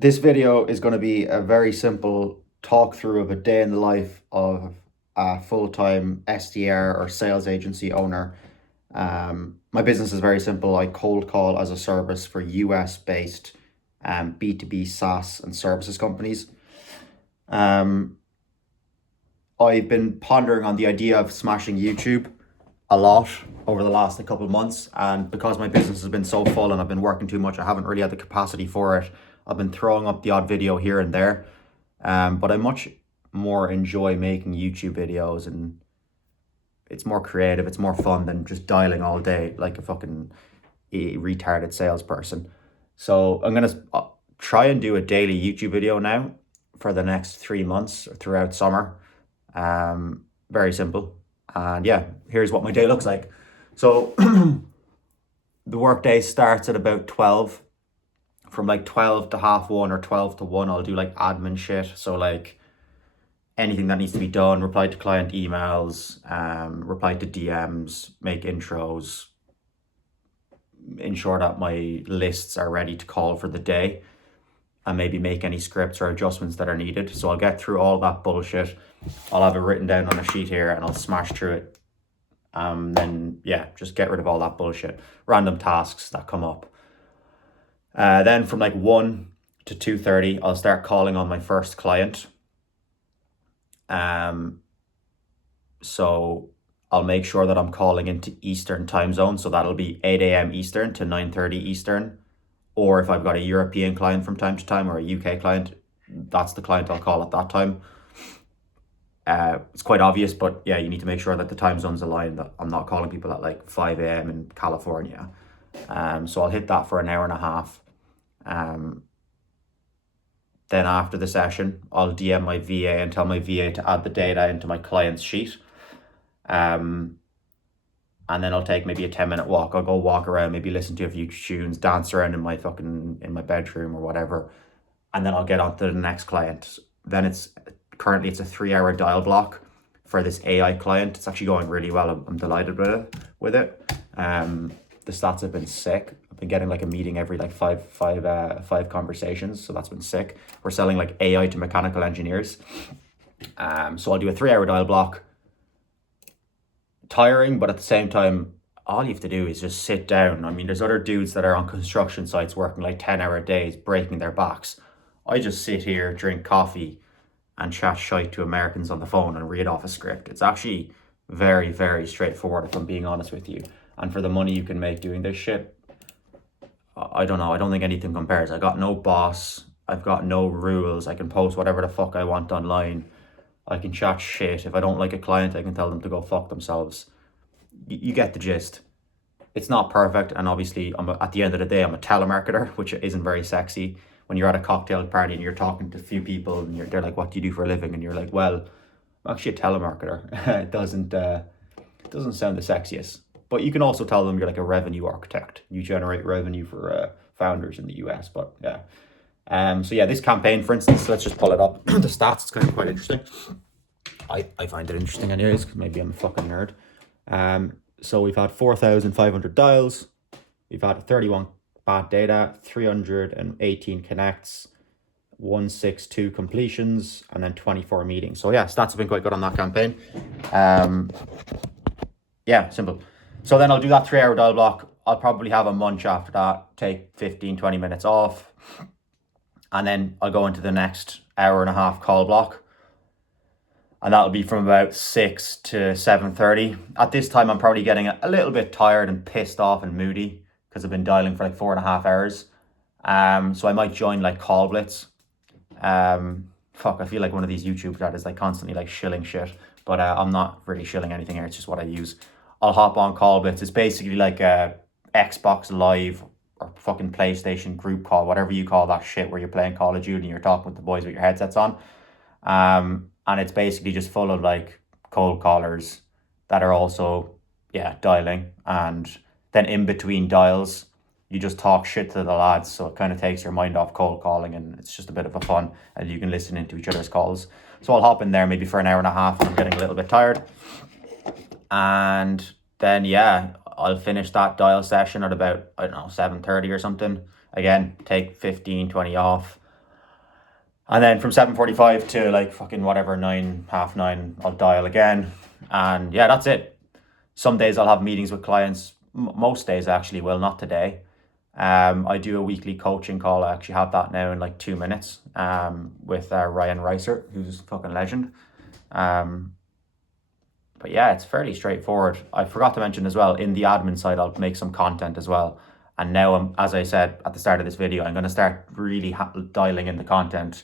This video is going to be a very simple talk through of a day in the life of a full-time SDR or sales agency owner. My business is very simple. I cold call as a service for US-based B2B SaaS and services companies. I've been pondering on the idea of smashing YouTube a lot over the last couple of months, and because my business has been so full and I've been working too much, I haven't really had the capacity for it. I've been throwing up the odd video here and there, but I much more enjoy making YouTube videos, and it's more creative, it's more fun than just dialing all day like a fucking retarded salesperson. So I'm gonna try and do a daily YouTube video now for the next 3 months throughout summer. Very simple. And yeah, here's what my day looks like. So the workday starts at about 12. From like 12 to half 1 or 12 to 1, I'll do like admin shit. So like anything that needs to be done, reply to client emails, reply to DMs, make intros, ensure that my lists are ready to call for the day, and maybe make any scripts or adjustments that are needed. So I'll get through all that bullshit. I'll have it written down on a sheet here and I'll smash through it. Then yeah, just get rid of all that bullshit, random tasks that come up. Then from like 1 to 2:30, I'll start calling on my first client. So I'll make sure that I'm calling into Eastern time zone. So that'll be 8 a.m. Eastern to 9:30 Eastern. Or if I've got a European client from time to time or a UK client, that's the client I'll call at that time. It's quite obvious, but yeah, you need to make sure that the time zones align, that I'm not calling people at like 5 a.m. in California. So I'll hit that for an hour and a half. Then after the session, I'll DM my VA and tell my VA to add the data into my client's sheet. And then I'll take maybe a 10-minute walk. I'll go walk around, maybe listen to a few tunes, dance around in my bedroom or whatever. And then I'll get on to the next client. Then it's currently a 3-hour dial block for this AI client. It's actually going really well. I'm delighted with it. The stats have been sick. I've been getting like a meeting every like five conversations. So that's been sick. We're selling like AI to mechanical engineers. So I'll do a 3-hour dial block. Tiring, but at the same time, all you have to do is just sit down. I mean, there's other dudes that are on construction sites working like 10-hour days, breaking their backs. I just sit here, drink coffee, and chat shite to Americans on the phone and read off a script. It's actually very, very straightforward, if I'm being honest with you. And for the money you can make doing this shit, I don't know. I don't think anything compares. I got no boss. I've got no rules. I can post whatever the fuck I want online. I can chat shit. If I don't like a client, I can tell them to go fuck themselves. You get the gist. It's not perfect, and obviously, at the end of the day, I'm a telemarketer, which isn't very sexy. When you're at a cocktail party and you're talking to a few people, and they're like, "What do you do for a living?" and you're like, "Well, I'm actually a telemarketer." It doesn't sound the sexiest. But you can also tell them you're like a revenue architect. You generate revenue for founders in the US. But yeah. So yeah, this campaign, for instance, let's just pull it up. The stats, it's kind of quite interesting. I find it interesting anyways, because maybe I'm a fucking nerd. So we've had 4,500 dials. We've had 31 bad data, 318 connects, 162 completions, and then 24 meetings. So yeah, stats have been quite good on that campaign. Yeah, simple. So then I'll do that 3-hour dial block. I'll probably have a munch after that, take 15, 20 minutes off. And then I'll go into the next hour and a half call block. And that'll be from about 6 to 7:30. At this time, I'm probably getting a little bit tired and pissed off and moody because I've been dialing for like 4.5 hours. So I might join like Call Blitz. I feel like one of these YouTubers that is like constantly like shilling shit. But I'm not really shilling anything here. It's just what I use. I'll hop on Call Blitz. It's basically like a Xbox Live or fucking PlayStation group call, whatever you call that shit, where you're playing Call of Duty and you're talking with the boys with your headsets on. And it's basically just full of like cold callers that are also, yeah, dialing. And then in between dials, you just talk shit to the lads. So it kind of takes your mind off cold calling, and it's just a bit of a fun, and you can listen into each other's calls. So I'll hop in there maybe for an hour and a half when I'm getting a little bit tired. And then, yeah, I'll finish that dial session at about, I don't know, 7:30 or something. Again, take 15, 20 off. And then from 7:45 to like fucking whatever, 9, half 9, I'll dial again. And yeah, that's it. Some days I'll have meetings with clients. Most days I actually will, not today. I do a weekly coaching call. I actually have that now in like 2 minutes with Ryan Reiser, who's a fucking legend. But yeah, it's fairly straightforward. I forgot to mention as well, in the admin side, I'll make some content as well. And now, as I said at the start of this video, I'm going to start really dialing in the content.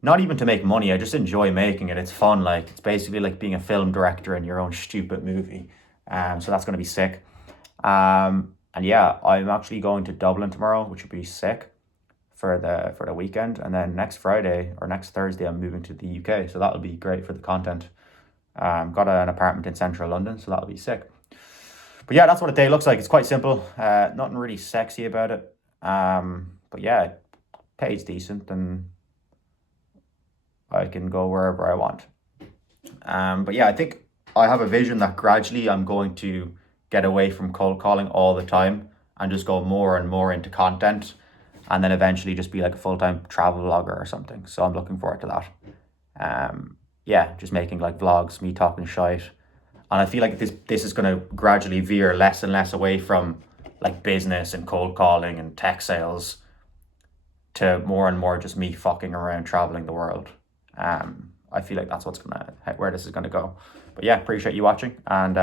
Not even to make money, I just enjoy making it. It's fun. Like, it's basically like being a film director in your own stupid movie. So that's going to be sick. And yeah, I'm actually going to Dublin tomorrow, which would be sick for the weekend. And then next Friday or next Thursday, I'm moving to the UK. So that'll be great for the content. Got an apartment in central London, so that'll be sick. But yeah, that's what a day looks like. It's quite simple. Nothing really sexy about it. But yeah, it pays decent and I can go wherever I want. But yeah, I think I have a vision that gradually I'm going to get away from cold calling all the time and just go more and more into content, and then eventually just be like a full-time travel vlogger or something. So I'm looking forward to that. Yeah, just making like vlogs, me talking shite. And I feel like this is going to gradually veer less and less away from like business and cold calling and tech sales to more and more just me fucking around traveling the world. I feel like that's where this is gonna go. But yeah, appreciate you watching, and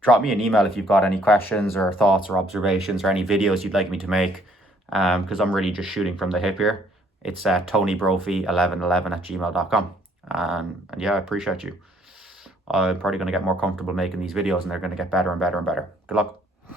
drop me an email if you've got any questions or thoughts or observations or any videos you'd like me to make, because I'm really just shooting from the hip here. It's TonyBrophy1111@gmail.com. And yeah, I appreciate you. I'm probably going to get more comfortable making these videos, and they're going to get better and better and better. Good luck.